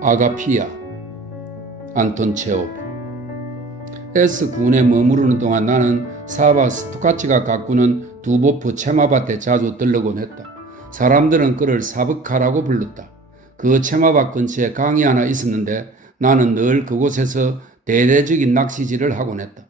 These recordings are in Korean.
아가피아, 안톤 체호프. S군에 머무르는 동안 나는 사바 스토카치가 가꾸는 두보프 채마밭에 자주 들르곤 했다. 사람들은 그를 사브카라고 불렀다. 그 채마밭 근처에 강이 하나 있었는데 나는 늘 그곳에서 대대적인 낚시질을 하곤 했다.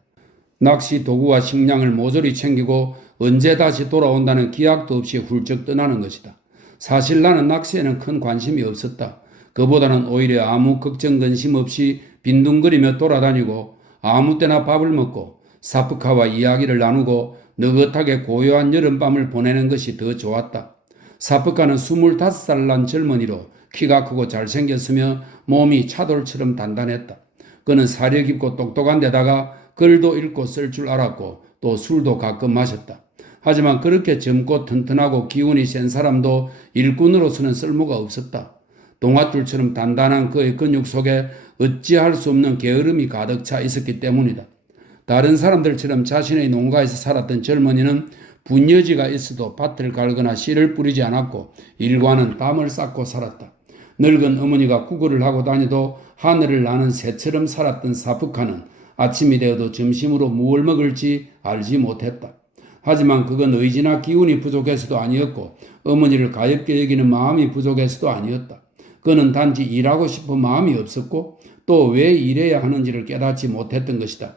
낚시 도구와 식량을 모조리 챙기고 언제 다시 돌아온다는 기약도 없이 훌쩍 떠나는 것이다. 사실 나는 낚시에는 큰 관심이 없었다. 그보다는 오히려 아무 걱정 근심 없이 빈둥거리며 돌아다니고 아무 때나 밥을 먹고 사프카와 이야기를 나누고 느긋하게 고요한 여름밤을 보내는 것이 더 좋았다. 사프카는 25살 난 젊은이로 키가 크고 잘생겼으며 몸이 차돌처럼 단단했다. 그는 사려 깊고 똑똑한 데다가 글도 읽고 쓸 줄 알았고 또 술도 가끔 마셨다. 하지만 그렇게 젊고 튼튼하고 기운이 센 사람도 일꾼으로서는 쓸모가 없었다. 동아줄처럼 단단한 그의 근육 속에 어찌할 수 없는 게으름이 가득 차 있었기 때문이다. 다른 사람들처럼 자신의 농가에서 살았던 젊은이는 분여지가 있어도 밭을 갈거나 씨를 뿌리지 않았고 일과는 땀을 닦고 살았다. 늙은 어머니가 구걸을 하고 다니도 하늘을 나는 새처럼 살았던 사프카는 아침이 되어도 점심으로 무엇을 먹을지 알지 못했다. 하지만 그건 의지나 기운이 부족해서도 아니었고 어머니를 가엾게 여기는 마음이 부족해서도 아니었다. 그는 단지 일하고 싶은 마음이 없었고 또 왜 일해야 하는지를 깨닫지 못했던 것이다.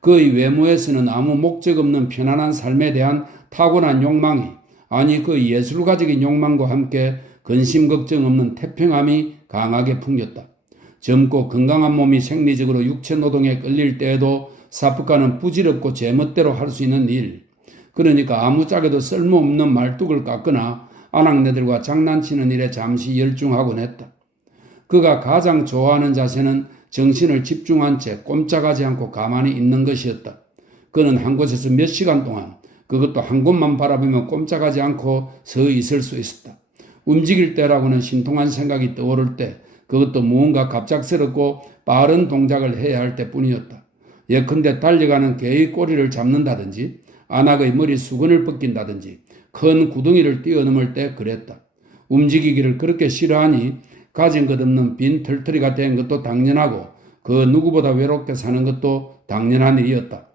그의 외모에서는 아무 목적 없는 편안한 삶에 대한 타고난 욕망이 아니 그 예술가적인 욕망과 함께 근심 걱정 없는 태평함이 강하게 풍겼다. 젊고 건강한 몸이 생리적으로 육체 노동에 끌릴 때에도 사프카는 부질없고 제멋대로 할 수 있는 일, 그러니까 아무짝에도 쓸모없는 말뚝을 깎거나 아낙네들과 장난치는 일에 잠시 열중하곤 했다. 그가 가장 좋아하는 자세는 정신을 집중한 채 꼼짝하지 않고 가만히 있는 것이었다. 그는 한 곳에서 몇 시간 동안 그것도 한 곳만 바라보며 꼼짝하지 않고 서 있을 수 있었다. 움직일 때라고는 신통한 생각이 떠오를 때 그것도 무언가 갑작스럽고 빠른 동작을 해야 할 때뿐이었다. 예컨대 달려가는 개의 꼬리를 잡는다든지 안악의 머리 수건을 벗긴다든지 큰 구덩이를 뛰어넘을 때 그랬다. 움직이기를 그렇게 싫어하니 가진 것 없는 빈 털터리가 된 것도 당연하고 그 누구보다 외롭게 사는 것도 당연한 일이었다.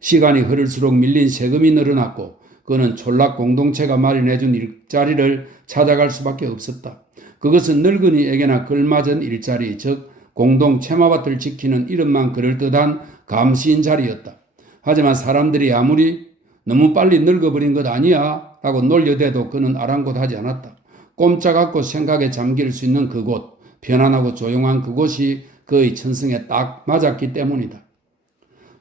시간이 흐를수록 밀린 세금이 늘어났고 그는 촌락 공동체가 마련해준 일자리를 찾아갈 수밖에 없었다. 그것은 늙은이에게나 걸맞은 일자리, 즉 공동 채마밭을 지키는 이름만 그럴듯한 감시인 자리였다. 하지만 사람들이 아무리 너무 빨리 늙어버린 것 아니야 라고 놀려대도 그는 아랑곳하지 않았다. 꼼짝않고 생각에 잠길 수 있는 그곳, 편안하고 조용한 그곳이 그의 천성에 딱 맞았기 때문이다.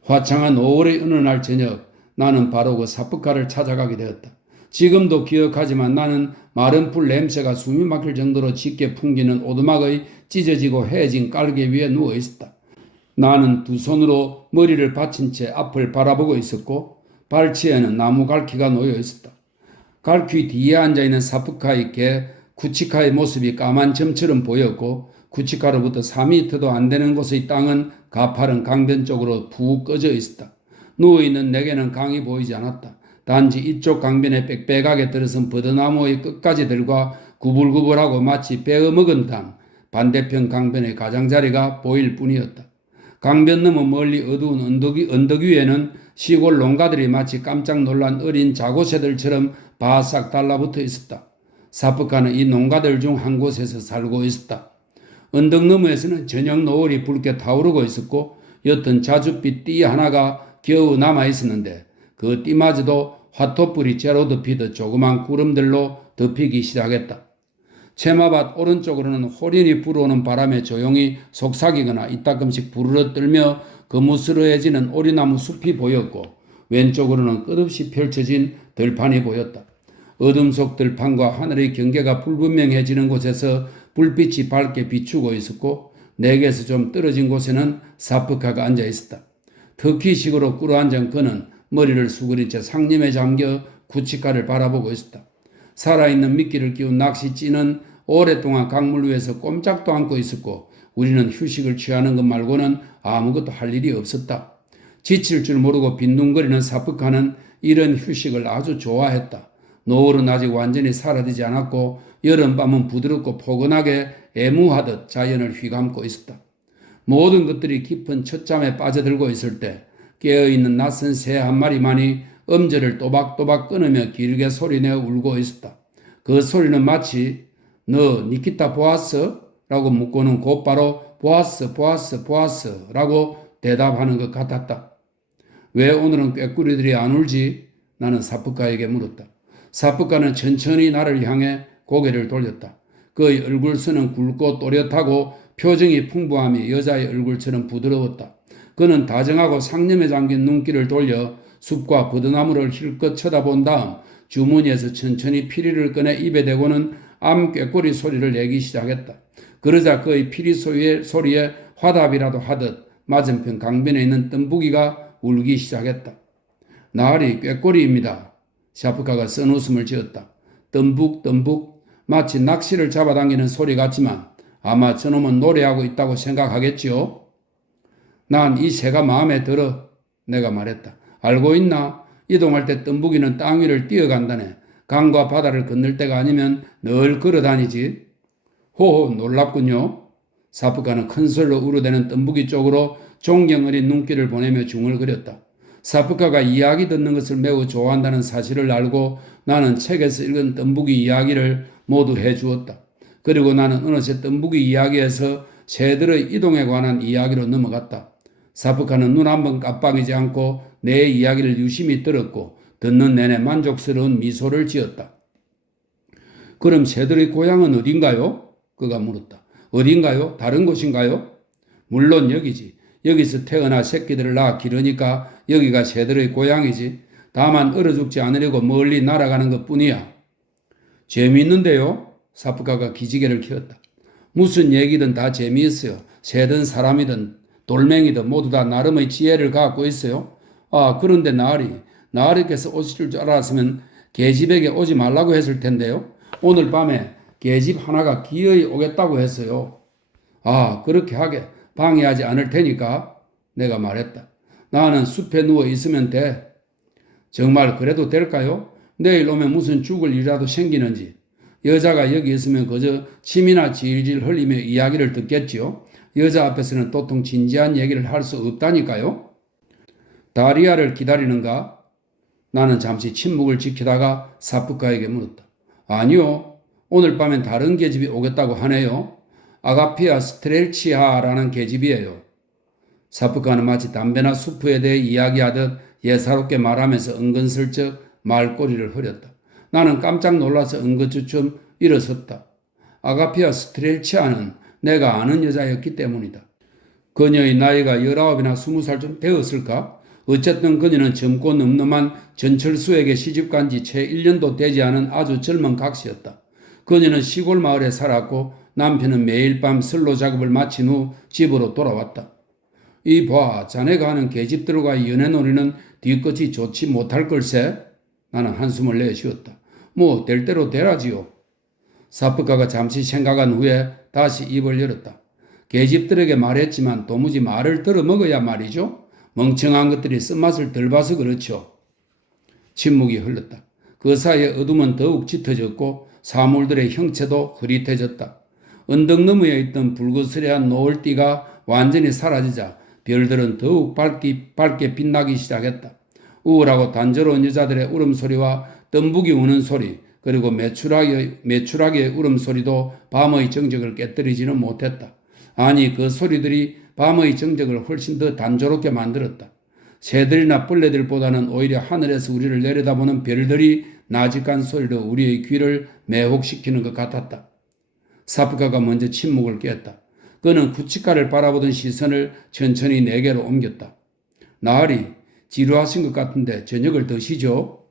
화창한 5월의 어느 날 저녁 나는 바로 그 사프카를 찾아가게 되었다. 지금도 기억하지만 나는 마른 풀 냄새가 숨이 막힐 정도로 짙게 풍기는 오두막의 찢어지고 헤어진 깔개 위에 누워 있었다. 나는 두 손으로 머리를 받친 채 앞을 바라보고 있었고 발치에는 나무 갈퀴가 놓여 있었다. 갈퀴 뒤에 앉아있는 사프카의 개 쿠치카의 모습이 까만 점처럼 보였고 쿠치카로부터 4미터도 안 되는 곳의 땅은 가파른 강변 쪽으로 푹 꺼져 있었다. 누워있는 내게는 강이 보이지 않았다. 단지 이쪽 강변에 빽빽하게 들어선 버드나무의 끝가지들과 구불구불하고 마치 베어먹은 땅, 반대편 강변의 가장자리가 보일 뿐이었다. 강변 너머 멀리 어두운 언덕 위에는 시골 농가들이 마치 깜짝 놀란 어린 자고새들처럼 바싹 달라붙어 있었다. 사프카는 이 농가들 중 한 곳에서 살고 있었다. 언덕 너머에서는 저녁 노을이 붉게 타오르고 있었고 옅은 자줏빛 띠 하나가 겨우 남아 있었는데 그 띠마저도 화토불이 째로 덮이듯 조그만 구름들로 덮이기 시작했다. 채마밭 오른쪽으로는 호련히 불어오는 바람에 조용히 속삭이거나 이따금씩 부르르 떨며 거무스러해지는 오리나무 숲이 보였고 왼쪽으로는 끝없이 펼쳐진 들판이 보였다. 어둠 속 들판과 하늘의 경계가 불분명해지는 곳에서 불빛이 밝게 비추고 있었고 내게서 좀 떨어진 곳에는 사프카가 앉아 있었다. 터키식으로 꿇어앉은 그는 머리를 수그린 채 상념에 잠겨 구치가를 바라보고 있었다. 살아있는 미끼를 끼운 낚시찌는 오랫동안 강물 위에서 꼼짝도 않고 있었고 우리는 휴식을 취하는 것 말고는 아무것도 할 일이 없었다. 지칠 줄 모르고 빈둥거리는 사프카는 이런 휴식을 아주 좋아했다. 노을은 아직 완전히 사라지지 않았고 여름밤은 부드럽고 포근하게 애무하듯 자연을 휘감고 있었다. 모든 것들이 깊은 첫잠에 빠져들고 있을 때 깨어있는 낯선 새 한 마리만이 엄지를 또박또박 끊으며 길게 소리내어 울고 있었다. 그 소리는 마치 너 니키타 보았어? 라고 묻고는 곧바로 보았어 보았어 보았어 라고 대답하는 것 같았다. 왜 오늘은 꾀꼬리들이 안 울지? 나는 사프카에게 물었다. 사프카는 천천히 나를 향해 고개를 돌렸다. 그의 얼굴선은 굵고 또렷하고 표정이 풍부함이 여자의 얼굴처럼 부드러웠다. 그는 다정하고 상념에 잠긴 눈길을 돌려 숲과 버드나무를 힐끗 쳐다본 다음 주머니에서 천천히 피리를 꺼내 입에 대고는 암 꾀꼬리 소리를 내기 시작했다. 그러자 그의 피리 소리에 화답이라도 하듯 맞은편 강변에 있는 뜸부기가 울기 시작했다. 나으리 꾀꼬리입니다. 샤프카가 쓴 웃음을 지었다. 뜸북 마치 낚시를 잡아당기는 소리 같지만 아마 저놈은 노래하고 있다고 생각하겠지요. 난 이 새가 마음에 들어. 내가 말했다. 알고 있나? 이동할 때 뜸부기는 땅 위를 뛰어간다네. 강과 바다를 건널 때가 아니면 늘 걸어다니지. 호호 놀랍군요. 사프카는 큰 소리로 우르대는 뜸부기 쪽으로 존경 어린 눈길을 보내며 중얼거렸다. 사프카가 이야기 듣는 것을 매우 좋아한다는 사실을 알고 나는 책에서 읽은 뜸부기 이야기를 모두 해주었다. 그리고 나는 어느새 뜸부기 이야기에서 새들의 이동에 관한 이야기로 넘어갔다. 사프카는 눈 한번 깜빡이지 않고 내 이야기를 유심히 들었고 듣는 내내 만족스러운 미소를 지었다. 그럼 새들의 고향은 어딘가요? 그가 물었다. 어딘가요? 다른 곳인가요? 물론 여기지. 여기서 태어나 새끼들을 낳아 기르니까 여기가 새들의 고향이지. 다만 얼어 죽지 않으려고 멀리 날아가는 것뿐이야. 재미있는데요? 사프카가 기지개를 켜었다. 무슨 얘기든 다 재미있어요. 새든 사람이든 돌멩이든 모두 다 나름의 지혜를 갖고 있어요. 아, 그런데 나으리께서 오실 줄 알았으면 계집에게 오지 말라고 했을 텐데요. 오늘 밤에 계집 하나가 기어이 오겠다고 했어요. 아, 그렇게 하게 방해하지 않을 테니까. 내가 말했다. 나는 숲에 누워 있으면 돼. 정말 그래도 될까요? 내일 오면 무슨 죽을 일이라도 생기는지. 여자가 여기 있으면 그저 침이나 질질 흘리며 이야기를 듣겠지요. 여자 앞에서는 도통 진지한 얘기를 할 수 없다니까요. 다리아를 기다리는가? 나는 잠시 침묵을 지키다가 사프카에게 물었다. 아니요. 오늘 밤엔 다른 계집이 오겠다고 하네요. 아가피아 스트렐치아라는 계집이에요. 사프카는 마치 담배나 수프에 대해 이야기하듯 예사롭게 말하면서 은근슬쩍 말꼬리를 흐렸다. 나는 깜짝 놀라서 은근주춤 일어섰다. 아가피아 스트렐치아는 내가 아는 여자였기 때문이다. 그녀의 나이가 19이나 20살쯤 되었을까? 어쨌든 그녀는 젊고 늠름한 전철수에게 시집간 지 채 1년도 되지 않은 아주 젊은 각시였다. 그녀는 시골 마을에 살았고 남편은 매일 밤 선로 작업을 마친 후 집으로 돌아왔다. 이 봐, 자네가 하는 계집들과의 연애놀이는 뒤끝이 좋지 못할 걸세? 나는 한숨을 내쉬었다. 뭐 될 대로 되라지요. 사프카가 잠시 생각한 후에 다시 입을 열었다. 계집들에게 말했지만 도무지 말을 들어먹어야 말이죠. 멍청한 것들이 쓴맛을 덜 봐서 그렇죠. 침묵이 흘렀다. 그 사이에 어둠은 더욱 짙어졌고 사물들의 형체도 흐릿해졌다. 언덕 너머에 있던 붉으스레한 노을띠가 완전히 사라지자 별들은 더욱 밝게 빛나기 시작했다. 우울하고 단조로운 여자들의 울음소리와 뜸부기 우는 소리 그리고 메추라기의 울음소리도 밤의 정적을 깨뜨리지는 못했다. 아니 그 소리들이 밤의 정적을 훨씬 더 단조롭게 만들었다. 새들이나 벌레들보다는 오히려 하늘에서 우리를 내려다보는 별들이 나직한 소리로 우리의 귀를 매혹시키는 것 같았다. 사프카가 먼저 침묵을 깼다. 그는 구치가를 바라보던 시선을 천천히 내게로 옮겼다. 나으리, 지루하신 것 같은데 저녁을 드시죠?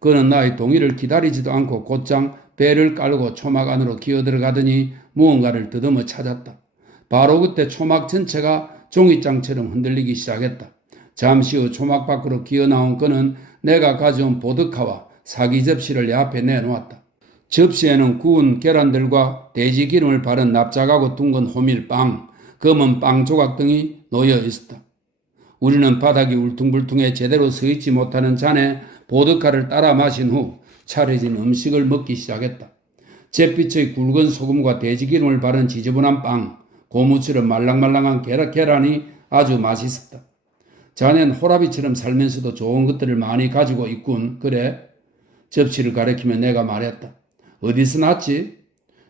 그는 나의 동의를 기다리지도 않고 곧장 배를 깔고 초막 안으로 기어들어가더니 무언가를 더듬어 찾았다. 바로 그때 초막 전체가 종이장처럼 흔들리기 시작했다. 잠시 후 초막 밖으로 기어나온 그는 내가 가져온 보드카와 사기 접시를 내 앞에 내놓았다. 접시에는 구운 계란들과 돼지 기름을 바른 납작하고 둥근 호밀빵, 검은 빵 조각 등이 놓여 있었다. 우리는 바닥이 울퉁불퉁해 제대로 서 있지 못하는 잔에 보드카를 따라 마신 후 차려진 음식을 먹기 시작했다. 잿빛의 굵은 소금과 돼지기름을 바른 지저분한 빵, 고무처럼 말랑말랑한 계란이 아주 맛있었다. 자넨 호라비처럼 살면서도 좋은 것들을 많이 가지고 있군. 그래? 접시를 가리키며 내가 말했다. 어디서 났지?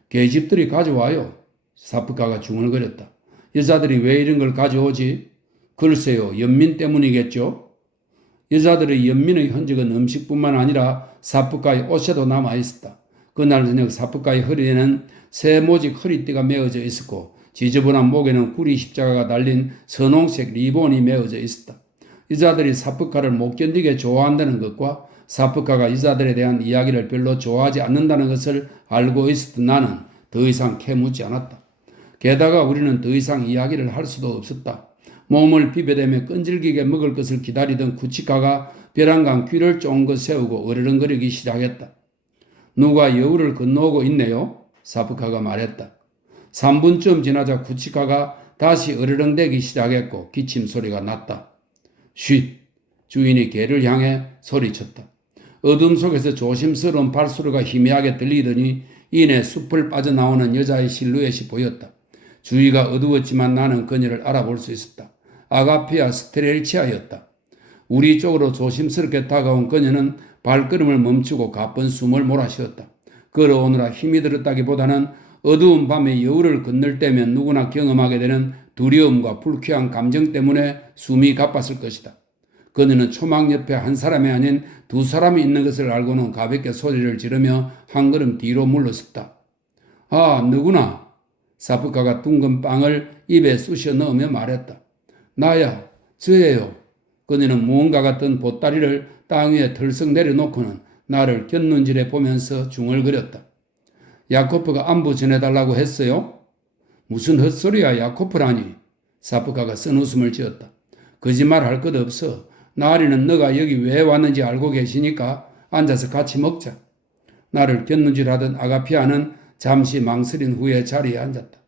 계집들이 가져와요. 사프카가 중얼거렸다. 여자들이 왜 이런 걸 가져오지? 글쎄요, 연민 때문이겠죠? 여자들의 연민의 흔적은 음식뿐만 아니라 사프카의 옷에도 남아있었다. 그날 저녁 사프카의 허리에는 새 모직 허리띠가 메어져 있었고 지저분한 목에는 구리 십자가가 달린 선홍색 리본이 메어져 있었다. 여자들이 사프카를 못 견디게 좋아한다는 것과 사프카가 여자들에 대한 이야기를 별로 좋아하지 않는다는 것을 알고 있었던 나는 더 이상 캐묻지 않았다. 게다가 우리는 더 이상 이야기를 할 수도 없었다. 몸을 비벼대며 끈질기게 먹을 것을 기다리던 쿠치카가 벼랑간 귀를 쫑긋 세우고 어르렁거리기 시작했다. 누가 여우를 건너오고 있네요? 사프카가 말했다. 3분쯤 지나자 쿠치카가 다시 어르렁대기 시작했고 기침 소리가 났다. 쉿! 주인이 개를 향해 소리쳤다. 어둠 속에서 조심스러운 발소리가 희미하게 들리더니 이내 숲을 빠져나오는 여자의 실루엣이 보였다. 주위가 어두웠지만 나는 그녀를 알아볼 수 있었다. 아가피아 스트렐치아였다. 우리 쪽으로 조심스럽게 다가온 그녀는 발걸음을 멈추고 가쁜 숨을 몰아쉬었다. 걸어오느라 힘이 들었다기보다는 어두운 밤에 여우를 건널 때면 누구나 경험하게 되는 두려움과 불쾌한 감정 때문에 숨이 가빴을 것이다. 그녀는 초막 옆에 한 사람이 아닌 두 사람이 있는 것을 알고는 가볍게 소리를 지르며 한 걸음 뒤로 물러섰다. 아, 누구나? 사프카가 둥근 빵을 입에 쑤셔 넣으며 말했다. 나야, 저예요. 그녀는 무언가 같은 보따리를 땅 위에 털썩 내려놓고는 나를 곁눈질해 보면서 중얼거렸다. 야코프가 안부 전해달라고 했어요? 무슨 헛소리야, 야코프라니. 사프카가 쓴 웃음을 지었다. 거짓말할 것 없어. 나리는 너가 여기 왜 왔는지 알고 계시니까 앉아서 같이 먹자. 나를 곁눈질하던 아가피아는 잠시 망설인 후에 자리에 앉았다.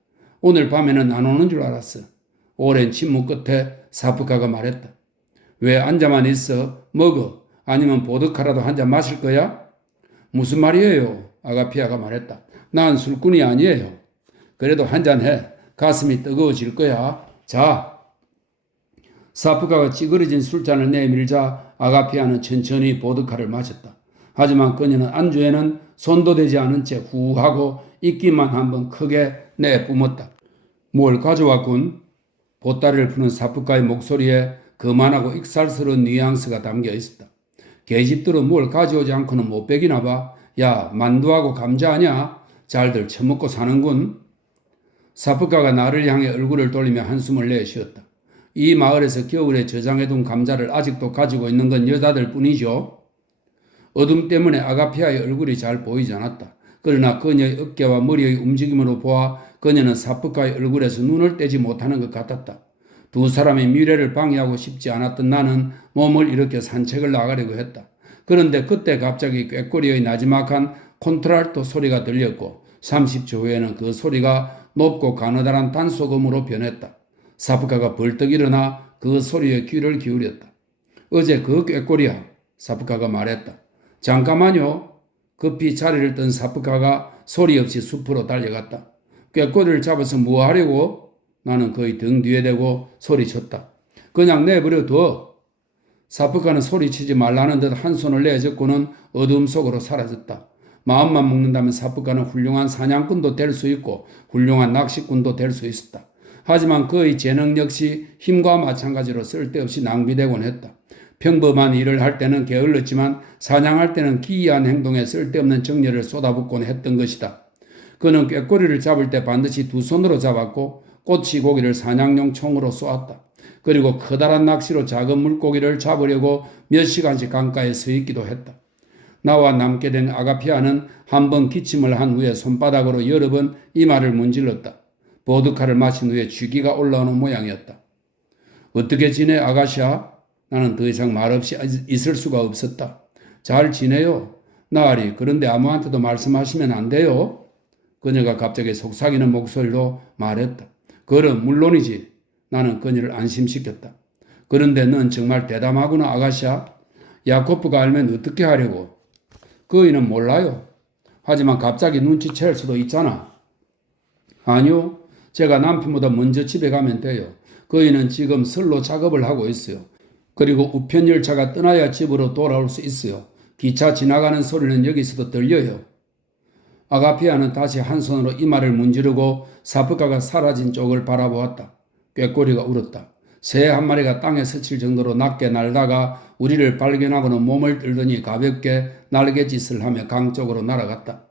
오늘 밤에는 안 오는 줄 알았어. 오랜 침묵 끝에 사프카가 말했다. 왜 앉아만 있어? 먹어. 아니면 보드카라도 한 잔 마실 거야? 무슨 말이에요? 아가피아가 말했다. 난 술꾼이 아니에요. 그래도 한 잔 해. 가슴이 뜨거워질 거야. 자. 사프카가 찌그러진 술잔을 내밀자 아가피아는 천천히 보드카를 마셨다. 하지만 그녀는 안주에는 손도 대지 않은 채 후하고 입기만 한번 크게 내뿜었다. 뭘 가져왔군? 보따리를 푸는 사프카의 목소리에 거만하고 익살스러운 뉘앙스가 담겨 있었다. 계집들은 뭘 가져오지 않고는 못 베기나 봐. 야, 만두하고 감자 아냐? 잘들 처먹고 사는군. 사프카가 나를 향해 얼굴을 돌리며 한숨을 내쉬었다. 이 마을에서 겨울에 저장해둔 감자를 아직도 가지고 있는 건 여자들 뿐이죠. 어둠 때문에 아가피아의 얼굴이 잘 보이지 않았다. 그러나 그녀의 어깨와 머리의 움직임으로 보아 그녀는 사프카의 얼굴에서 눈을 떼지 못하는 것 같았다. 두 사람의 미래를 방해하고 싶지 않았던 나는 몸을 일으켜 산책을 나가려고 했다. 그런데 그때 갑자기 꾀꼬리의 나지막한 콘트랄토 소리가 들렸고 30초 후에는 그 소리가 높고 가느다란 단소금으로 변했다. 사프카가 벌떡 일어나 그 소리에 귀를 기울였다. 어제 그 꾀꼬리야. 사프카가 말했다. 잠깐만요. 급히 자리를 뜬 사프카가 소리 없이 숲으로 달려갔다. 꾀꼬리를 잡아서 뭐 하려고? 나는 그의 등 뒤에 대고 소리쳤다. 그냥 내버려둬. 사프카는 소리치지 말라는 듯 한 손을 내젓고는 어둠 속으로 사라졌다. 마음만 먹는다면 사프카는 훌륭한 사냥꾼도 될 수 있고 훌륭한 낚시꾼도 될 수 있었다. 하지만 그의 재능 역시 힘과 마찬가지로 쓸데없이 낭비되곤 했다. 평범한 일을 할 때는 게을렀지만 사냥할 때는 기이한 행동에 쓸데없는 정열을 쏟아붓곤 했던 것이다. 그는 꾀꼬리를 잡을 때 반드시 두 손으로 잡았고 꼬치 고기를 사냥용 총으로 쏘았다. 그리고 커다란 낚시로 작은 물고기를 잡으려고 몇 시간씩 강가에 서 있기도 했다. 나와 남게 된 아가피아는 한 번 기침을 한 후에 손바닥으로 여러 번 이마를 문질렀다. 보드카를 마신 후에 쥐기가 올라오는 모양이었다. 어떻게 지내 아가씨야? 나는 더 이상 말없이 있을 수가 없었다. 잘 지내요. 나으리 그런데 아무한테도 말씀하시면 안 돼요. 그녀가 갑자기 속삭이는 목소리로 말했다. 그럼 물론이지. 나는 그녀를 안심시켰다. 그런데 넌 정말 대담하구나 아가씨야. 야코프가 알면 어떻게 하려고? 그이는 몰라요. 하지만 갑자기 눈치챌 수도 있잖아. 아니요. 제가 남편보다 먼저 집에 가면 돼요. 그이는 지금 선로 작업을 하고 있어요. 그리고 우편 열차가 떠나야 집으로 돌아올 수 있어요. 기차 지나가는 소리는 여기서도 들려요. 아가피아는 다시 한 손으로 이마를 문지르고 사프카가 사라진 쪽을 바라보았다. 꾀꼬리가 울었다. 새 한 마리가 땅에 스칠 정도로 낮게 날다가 우리를 발견하고는 몸을 들더니 가볍게 날갯짓을 하며 강 쪽으로 날아갔다.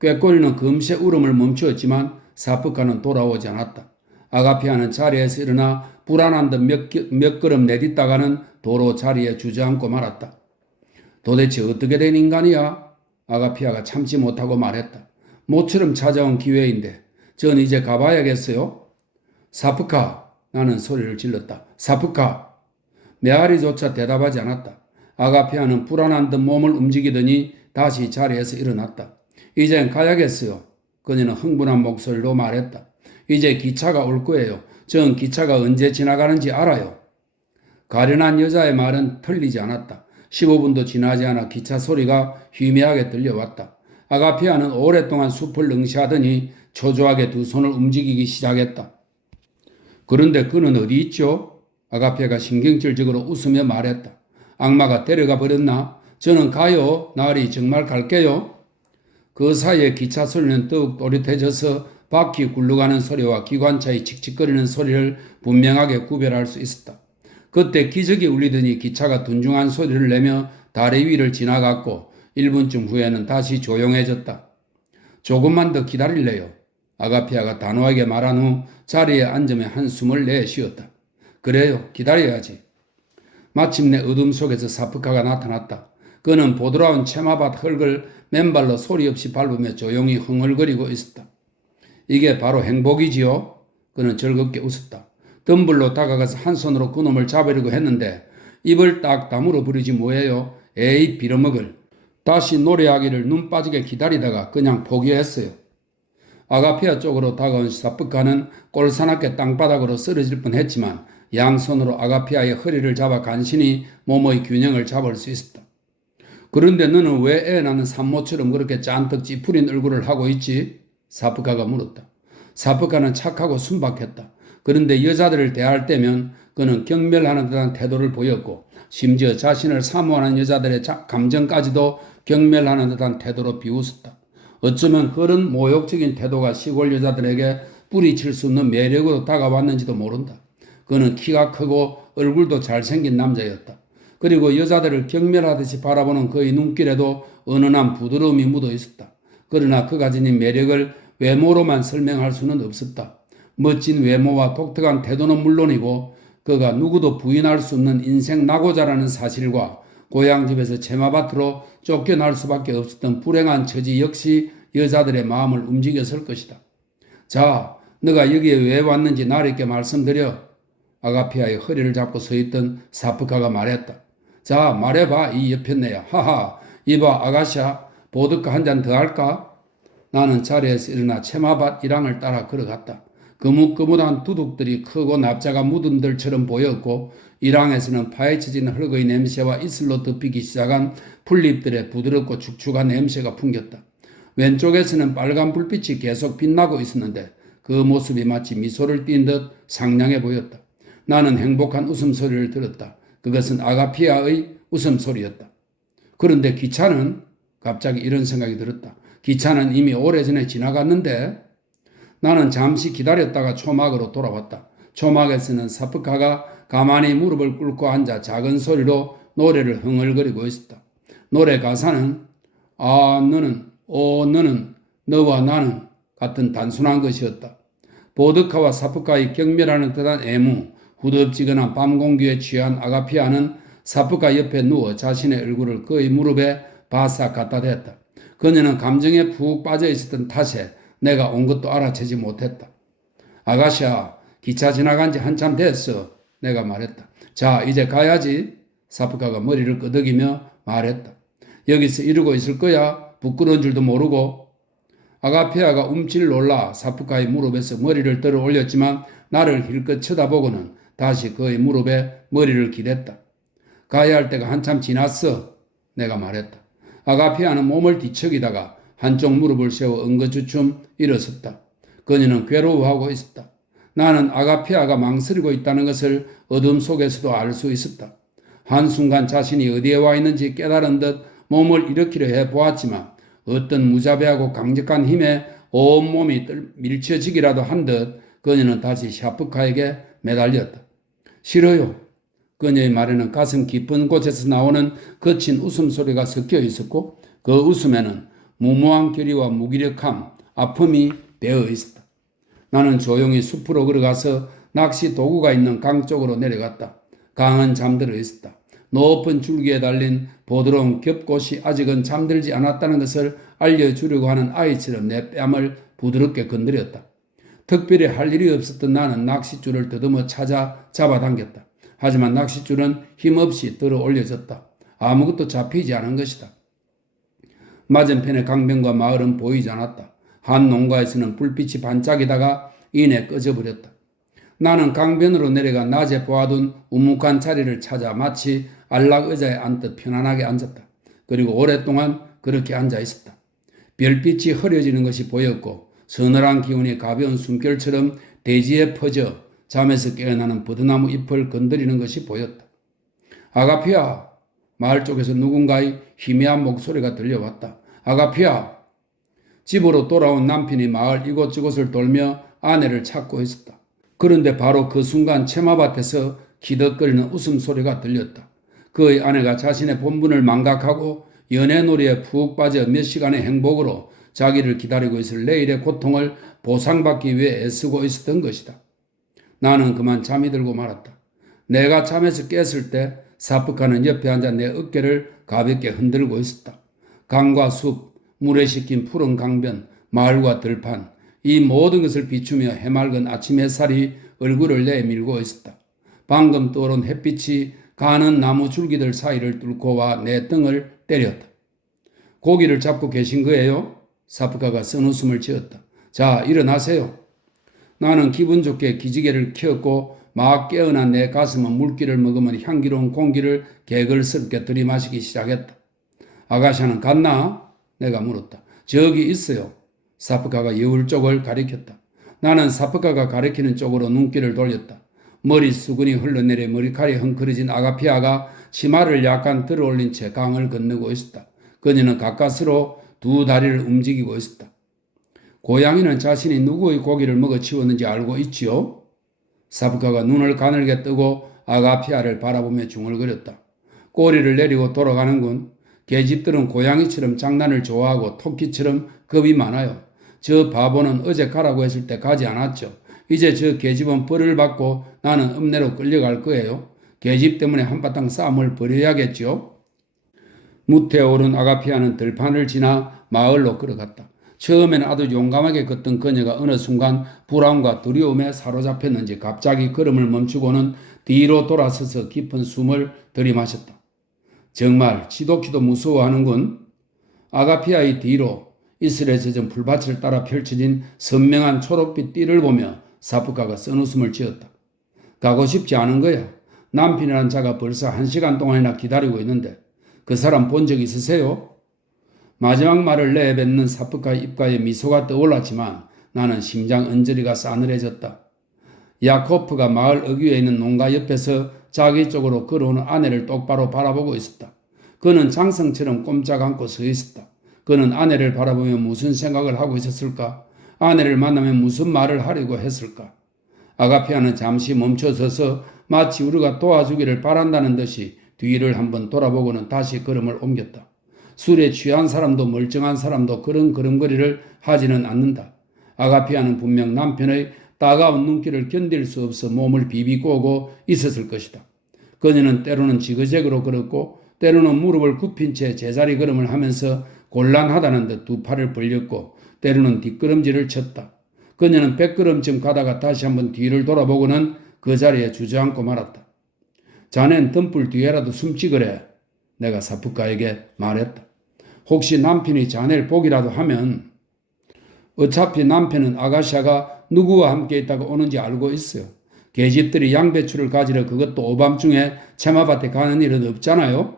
꾀꼬리는 금세 울음을 멈추었지만 사프카는 돌아오지 않았다. 아가피아는 자리에서 일어나 불안한 듯 몇 걸음 내딛다가는 도로 자리에 주저앉고 말았다. 도대체 어떻게 된 인간이야? 아가피아가 참지 못하고 말했다. 모처럼 찾아온 기회인데 전 이제 가봐야겠어요. 사프카, 나는 소리를 질렀다. 사프카. 메아리조차 대답하지 않았다. 아가피아는 불안한 듯 몸을 움직이더니 다시 자리에서 일어났다. 이젠 가야겠어요. 그녀는 흥분한 목소리로 말했다. 이제 기차가 올 거예요. 전 기차가 언제 지나가는지 알아요. 가련한 여자의 말은 틀리지 않았다. 15분도 지나지 않아 기차 소리가 희미하게 들려왔다. 아가피아는 오랫동안 숲을 응시하더니 초조하게 두 손을 움직이기 시작했다. 그런데 그는 어디 있죠? 아가피아가 신경질적으로 웃으며 말했다. 악마가 데려가 버렸나? 저는 가요. 나으리 정말 갈게요. 그 사이에 기차 소리는 더욱 또렷해져서 바퀴 굴러가는 소리와 기관차의 칙칙거리는 소리를 분명하게 구별할 수 있었다. 그때 기적이 울리더니 기차가 둔중한 소리를 내며 다리 위를 지나갔고 1분쯤 후에는 다시 조용해졌다. 조금만 더 기다릴래요. 아가피아가 단호하게 말한 후 자리에 앉으며 한숨을 내쉬었다. 그래요. 기다려야지. 마침내 어둠 속에서 사프카가 나타났다. 그는 보드라운 채마밭 흙을 맨발로 소리 없이 밟으며 조용히 흥얼거리고 있었다. 이게 바로 행복이지요? 그는 즐겁게 웃었다. 덤불로 다가가서 한 손으로 그놈을 잡으려고 했는데 입을 딱 다물어 버리지 뭐예요. 에이 빌어먹을. 다시 노래하기를 눈 빠지게 기다리다가 그냥 포기했어요. 아가피아 쪽으로 다가온 사프카는 꼴사납게 땅바닥으로 쓰러질 뻔했지만 양손으로 아가피아의 허리를 잡아 간신히 몸의 균형을 잡을 수 있었다. 그런데 너는 왜 애 낳는 산모처럼 그렇게 짠떡 찌푸린 얼굴을 하고 있지? 사프카가 물었다. 사프카는 착하고 순박했다. 그런데 여자들을 대할 때면 그는 경멸하는 듯한 태도를 보였고 심지어 자신을 사모하는 여자들의 감정까지도 경멸하는 듯한 태도로 비웃었다. 어쩌면 그런 모욕적인 태도가 시골 여자들에게 뿌리칠 수 없는 매력으로 다가왔는지도 모른다. 그는 키가 크고 얼굴도 잘생긴 남자였다. 그리고 여자들을 경멸하듯이 바라보는 그의 눈길에도 은은한 부드러움이 묻어 있었다. 그러나 그가 지닌 매력을 외모로만 설명할 수는 없었다. 멋진 외모와 독특한 태도는 물론이고 그가 누구도 부인할 수 없는 인생 낙오자라는 사실과 고향집에서 채마밭으로 쫓겨날 수밖에 없었던 불행한 처지 역시 여자들의 마음을 움직였을 것이다. 자, 너가 여기에 왜 왔는지 나리께 말씀드려. 아가피아의 허리를 잡고 서 있던 사프카가 말했다. 자, 말해봐, 이 여편네야. 하하, 이봐, 아가씨야, 보드카 한 잔 더 할까? 나는 자리에서 일어나 채마밭 일항을 따라 걸어갔다. 거뭇거뭇한 두둑들이 크고 납자가 묻은 들처럼 보였고 일항에서는 파헤쳐진 흙의 냄새와 이슬로 덮이기 시작한 풀잎들의 부드럽고 축축한 냄새가 풍겼다. 왼쪽에서는 빨간 불빛이 계속 빛나고 있었는데 그 모습이 마치 미소를 띈 듯 상냥해 보였다. 나는 행복한 웃음소리를 들었다. 그것은 아가피아의 웃음소리였다. 그런데 기차는 갑자기 이런 생각이 들었다. 기차는 이미 오래전에 지나갔는데 나는 잠시 기다렸다가 초막으로 돌아왔다. 초막에서는 사프카가 가만히 무릎을 꿇고 앉아 작은 소리로 노래를 흥얼거리고 있었다. 노래 가사는 너는, 너와 나는 같은 단순한 것이었다. 보드카와 사프카의 경멸하는 듯한 애무, 후덥지근한 밤 공기에 취한 아가피아는 사프카 옆에 누워 자신의 얼굴을 그의 무릎에 바싹 갖다 댔다. 그녀는 감정에 푹 빠져 있었던 탓에 내가 온 것도 알아채지 못했다. 아가씨야, 기차 지나간 지 한참 됐어. 내가 말했다. 자, 이제 가야지. 사프카가 머리를 끄덕이며 말했다. 여기서 이러고 있을 거야. 부끄러운 줄도 모르고. 아가피아가 움찔 놀라 사프카의 무릎에서 머리를 들어 올렸지만 나를 힐끗 쳐다보고는 다시 그의 무릎에 머리를 기댔다. 가야 할 때가 한참 지났어. 내가 말했다. 아가피아는 몸을 뒤척이다가 한쪽 무릎을 세워 엉거주춤 일어섰다. 그녀는 괴로워하고 있었다. 나는 아가피아가 망설이고 있다는 것을 어둠 속에서도 알 수 있었다. 한순간 자신이 어디에 와 있는지 깨달은 듯 몸을 일으키려 해보았지만 어떤 무자비하고 강력한 힘에 온몸이 밀쳐지기라도 한 듯 그녀는 다시 샤프카에게 매달렸다. 싫어요. 그녀의 말에는 가슴 깊은 곳에서 나오는 거친 웃음소리가 섞여 있었고 그 웃음에는 무모한 결의와 무기력함, 아픔이 배어 있었다. 나는 조용히 숲으로 걸어가서 낚시 도구가 있는 강 쪽으로 내려갔다. 강은 잠들어 있었다. 높은 줄기에 달린 보드러운 겹꽃이 아직은 잠들지 않았다는 것을 알려주려고 하는 아이처럼 내 뺨을 부드럽게 건드렸다. 특별히 할 일이 없었던 나는 낚싯줄을 더듬어 찾아 잡아당겼다. 하지만 낚싯줄은 힘없이 들어 올려졌다. 아무것도 잡히지 않은 것이다. 맞은편의 강변과 마을은 보이지 않았다. 한 농가에서는 불빛이 반짝이다가 이내 꺼져버렸다. 나는 강변으로 내려가 낮에 보아둔 우묵한 자리를 찾아 마치 안락 의자에 앉듯 편안하게 앉았다. 그리고 오랫동안 그렇게 앉아 있었다. 별빛이 흐려지는 것이 보였고 서늘한 기운이 가벼운 숨결처럼 대지에 퍼져 잠에서 깨어나는 버드나무 잎을 건드리는 것이 보였다. 아가피아, 마을 쪽에서 누군가의 희미한 목소리가 들려왔다. 아가피아. 집으로 돌아온 남편이 마을 이곳저곳을 돌며 아내를 찾고 있었다. 그런데 바로 그 순간 채마밭에서 기덕거리는 웃음소리가 들렸다. 그의 아내가 자신의 본분을 망각하고 연애놀이에 푹 빠져 몇 시간의 행복으로 자기를 기다리고 있을 내일의 고통을 보상받기 위해 애쓰고 있었던 것이다. 나는 그만 잠이 들고 말았다. 내가 잠에서 깼을 때 사프카는 옆에 앉아 내 어깨를 가볍게 흔들고 있었다. 강과 숲, 물에 씻긴 푸른 강변, 마을과 들판, 이 모든 것을 비추며 해맑은 아침 햇살이 얼굴을 내밀고 있었다. 방금 떠오른 햇빛이 가는 나무 줄기들 사이를 뚫고 와 내 등을 때렸다. 고기를 잡고 계신 거예요? 사프카가 쓴웃음을 지었다. 자, 일어나세요. 나는 기분 좋게 기지개를 켜고 막 깨어난 내 가슴은 물기를 머금은 향기로운 공기를 개걸스럽게 들이마시기 시작했다. 아가샤는 갔나? 내가 물었다. 저기 있어요. 사프카가 여울 쪽을 가리켰다. 나는 사프카가 가리키는 쪽으로 눈길을 돌렸다. 머리 수근이 흘러내려 머리칼이 헝클어진 아가피아가 치마를 약간 들어올린 채 강을 건너고 있었다. 그녀는 가까스로 두 다리를 움직이고 있었다. 고양이는 자신이 누구의 고기를 먹어 치웠는지 알고 있지요? 사프카가 눈을 가늘게 뜨고 아가피아를 바라보며 중얼거렸다. 꼬리를 내리고 돌아가는군. 계집들은 고양이처럼 장난을 좋아하고 토끼처럼 겁이 많아요. 저 바보는 어제 가라고 했을 때 가지 않았죠. 이제 저 계집은 벌을 받고 나는 읍내로 끌려갈 거예요. 계집 때문에 한바탕 싸움을 벌여야겠죠. 무태에 오른 아가피아는 들판을 지나 마을로 걸어갔다. 처음에는 아주 용감하게 걷던 그녀가 어느 순간 불안과 두려움에 사로잡혔는지 갑자기 걸음을 멈추고는 뒤로 돌아서서 깊은 숨을 들이마셨다. 정말 지독히도 무서워하는군. 아가피아의 뒤로 이슬에 젖은 풀밭을 따라 펼쳐진 선명한 초록빛 띠를 보며 사프카가 쓴웃음을 지었다. 가고 싶지 않은 거야. 남편이란 자가 벌써 1시간 동안이나 기다리고 있는데 그 사람 본 적 있으세요? 마지막 말을 내뱉는 사프카의 입가에 미소가 떠올랐지만 나는 심장 언저리가 싸늘해졌다. 야코프가 마을 어귀에 있는 농가 옆에서 자기 쪽으로 걸어오는 아내를 똑바로 바라보고 있었다. 그는 장성처럼 꼼짝 않고 서 있었다. 그는 아내를 바라보며 무슨 생각을 하고 있었을까? 아내를 만나면 무슨 말을 하려고 했을까? 아가피아는 잠시 멈춰서서 마치 우리가 도와주기를 바란다는 듯이 뒤를 한번 돌아보고는 다시 걸음을 옮겼다. 술에 취한 사람도 멀쩡한 사람도 그런 걸음걸이를 하지는 않는다. 아가피아는 분명 남편의 따가운 눈길을 견딜 수 없어 몸을 비비꼬고 있었을 것이다. 그녀는 때로는 지그재그로 걸었고 때로는 무릎을 굽힌 채 제자리 걸음을 하면서 곤란하다는 듯 두 팔을 벌렸고 때로는 뒷걸음질을 쳤다. 그녀는 100걸음쯤 가다가 다시 한번 뒤를 돌아보고는 그 자리에 주저앉고 말았다. 자넨 등불 뒤에라도 숨지 그래. 내가 사프카에게 말했다. 혹시 남편이 자네를 보기라도 하면 어차피 남편은 아가샤가 누구와 함께 있다가 오는지 알고 있어요. 계집들이 양배추를 가지러 그것도 오밤중에 채마밭에 가는 일은 없잖아요.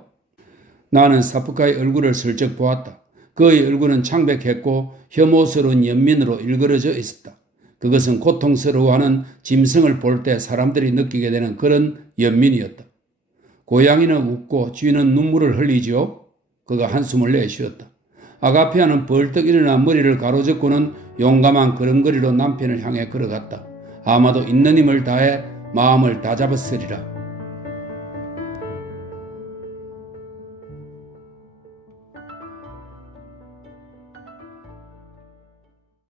나는 사프카의 얼굴을 슬쩍 보았다. 그의 얼굴은 창백했고 혐오스러운 연민으로 일그러져 있었다. 그것은 고통스러워하는 짐승을 볼 때 사람들이 느끼게 되는 그런 연민이었다. 고양이는 웃고 쥐는 눈물을 흘리지요. 그가 한숨을 내쉬었다. 아가피아는 벌떡 일어나 머리를 가로젓고는 용감한 걸음걸이로 남편을 향해 걸어갔다. 아마도 있는 힘을 다해 마음을 다잡았으리라.